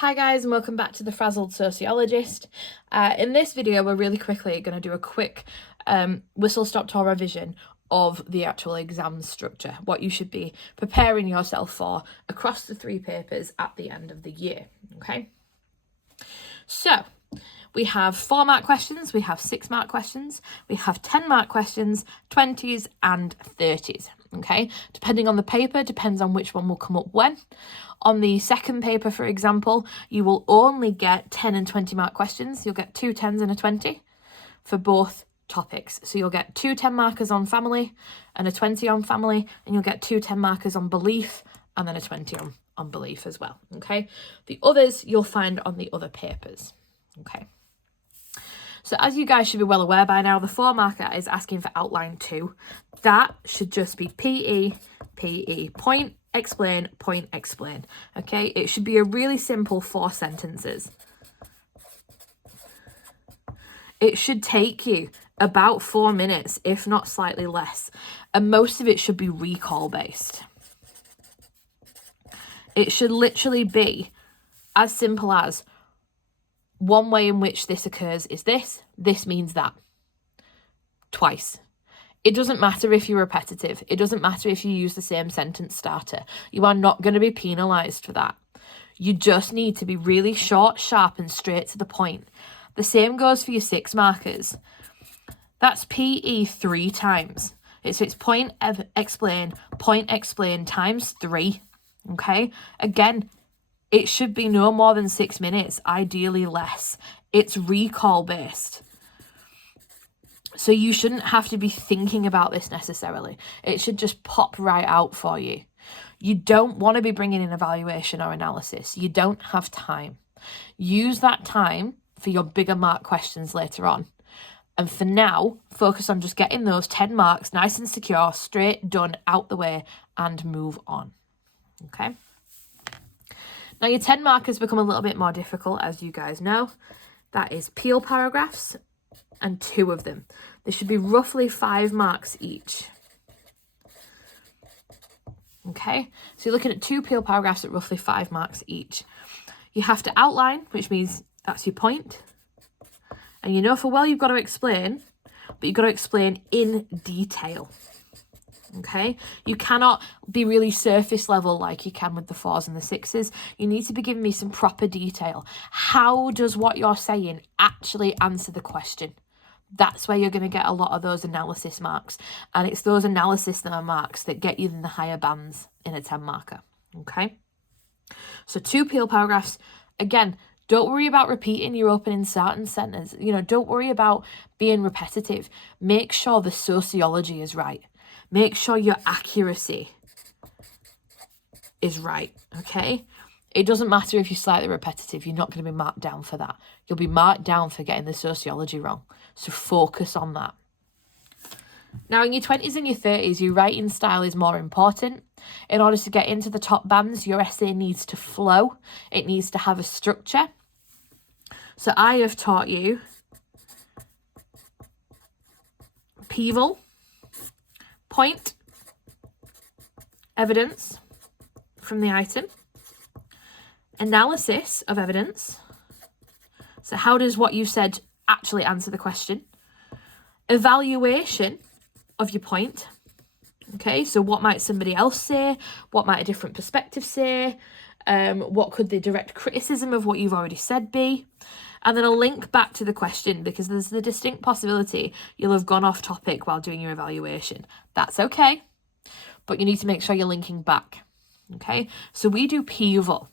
Hi guys, and welcome back to the Frazzled Sociologist. In this video, we're really quickly going to do a quick whistle-stop tour revision of the actual exam structure, what you should be preparing yourself for across the 3 papers at the end of the year, okay? So, we have 4-mark questions, we have 6-mark questions, we have 10-mark questions, 20s and 30s, okay? Depending on the paper, depends on which one will come up when. On the second paper, for example, you will only get 10 and 20-mark questions. You'll get 2 10s and a 20 for both topics. So you'll get 2 10-markers on family and a 20 on family, and you'll get 2 10-markers on belief and then a 20 on belief as well, okay? The others you'll find on the other papers, okay? So as you guys should be well aware by now, the 4-marker is asking for outline 2. That should just be PE, point, explain, point, explain. Okay, it should be a really simple 4 sentences. It should take you about 4 minutes, if not slightly less, and most of it should be recall based. It should literally be as simple as one way in which this occurs is this means that. Twice. It doesn't matter if you're repetitive. It doesn't matter if you use the same sentence starter. You are not going to be penalised for that. You just need to be really short, sharp and straight to the point. The same goes for your 6 markers. That's PE 3 times. It's point, explain times 3. Okay? Again, it should be no more than 6 minutes, ideally less. It's recall based. So you shouldn't have to be thinking about this necessarily. It should just pop right out for you. You don't want to be bringing in evaluation or analysis. You don't have time. Use that time for your bigger mark questions later on. And for now, focus on just getting those 10 marks nice and secure, straight, done, out the way, and move on. Okay? Now your 10 markers become a little bit more difficult, as you guys know. That is peel paragraphs, and 2 of them. There should be roughly 5 marks each. Okay, so you're looking at 2 peel paragraphs at roughly 5 marks each. You have to outline, which means that's your point. And you know for well you've got to explain, but you've got to explain in detail. Okay, you cannot be really surface level like you can with the 4s and the 6s. You need to be giving me some proper detail. How does what you're saying actually answer the question? That's where you're going to get a lot of those analysis marks. And it's those analysis marks that get you in the higher bands in a 10 marker. Okay, so 2 peel paragraphs. Again, don't worry about repeating your opening starting sentence. Don't worry about being repetitive. Make sure the sociology is right. Make sure your accuracy is right, okay? It doesn't matter if you're slightly repetitive. You're not going to be marked down for that. You'll be marked down for getting the sociology wrong. So focus on that. Now, in your 20s and your 30s, your writing style is more important. In order to get into the top bands, your essay needs to flow. It needs to have a structure. So I have taught you PEVAL, point, evidence from the item, analysis of evidence. So how does what you said actually answer the question? Evaluation of your point. Okay, so what might somebody else say? What might a different perspective say? What could the direct criticism of what you've already said be? And then a link back to the question, because there's the distinct possibility you'll have gone off topic while doing your evaluation. That's okay, but you need to make sure you're linking back. Okay, so we do PEVAL.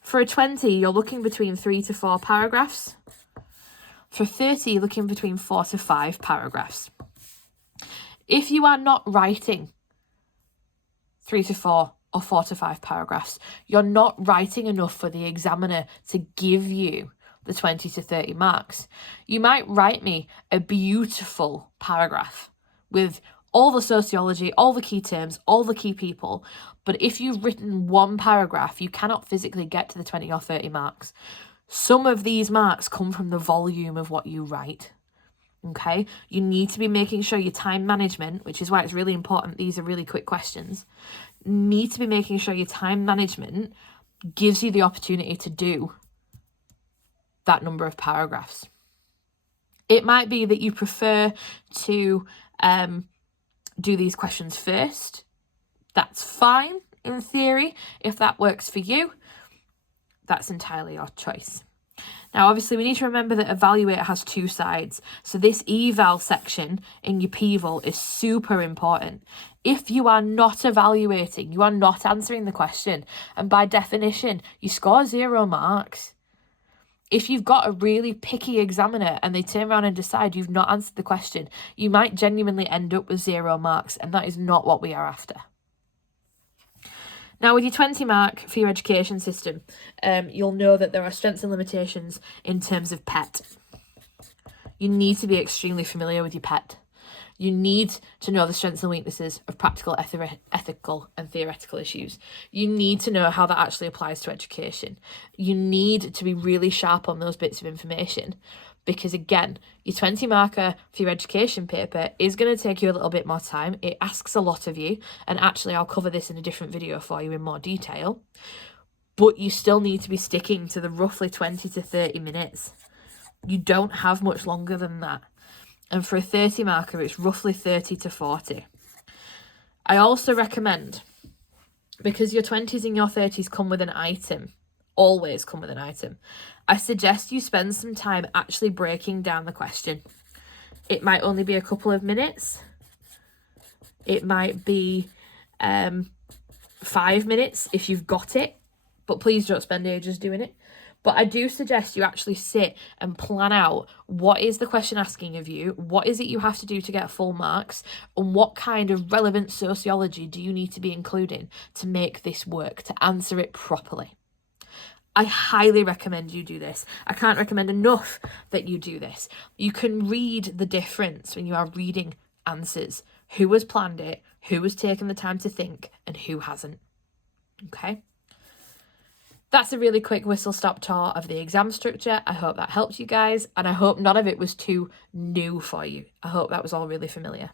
For a 20, you're looking between 3 to 4 paragraphs. For 30, you're looking between 4 to 5 paragraphs. If you are not writing 3 to 4 or 4 to 5 paragraphs, you're not writing enough for the examiner to give you the 20 to 30 marks. You might write me a beautiful paragraph with all the sociology, all the key terms, all the key people, but if you've written 1 paragraph, you cannot physically get to the 20 or 30 marks. Some of these marks come from the volume of what you write. Okay, you need to be making sure your time management, which is why it's really important, these are really quick questions, need to be making sure your time management gives you the opportunity to do that number of paragraphs. It might be that you prefer to do these questions first. That's fine in theory. If that works for you, that's entirely your choice. Now, obviously, we need to remember that Evaluate has two sides. So this eval section in your PVAL is super important. If you are not evaluating, you are not answering the question, and by definition, you score 0 marks. If you've got a really picky examiner and they turn around and decide you've not answered the question, you might genuinely end up with 0 marks, and that is not what we are after. Now, with your 20 mark for your education system, you'll know that there are strengths and limitations in terms of PET. You need to be extremely familiar with your PET. You need to know the strengths and weaknesses of practical, ethical and theoretical issues. You need to know how that actually applies to education. You need to be really sharp on those bits of information, because again, your 20 marker for your education paper is going to take you a little bit more time. It asks a lot of you, and actually I'll cover this in a different video for you in more detail, but you still need to be sticking to the roughly 20 to 30 minutes. You don't have much longer than that. And for a 30 marker, it's roughly 30 to 40. I also recommend, because your 20s and your 30s come with an item, always come with an item, I suggest you spend some time actually breaking down the question. It might only be a couple of minutes. It might be 5 minutes if you've got it, but please don't spend ages doing it. But I do suggest you actually sit and plan out, what is the question asking of you? What is it you have to do to get full marks? And what kind of relevant sociology do you need to be including to make this work, to answer it properly? I highly recommend you do this. I can't recommend enough that you do this. You can read the difference when you are reading answers. Who has planned it, who has taken the time to think, and who hasn't. Okay? That's a really quick whistle-stop tour of the exam structure. I hope that helped you guys, and I hope none of it was too new for you. I hope that was all really familiar.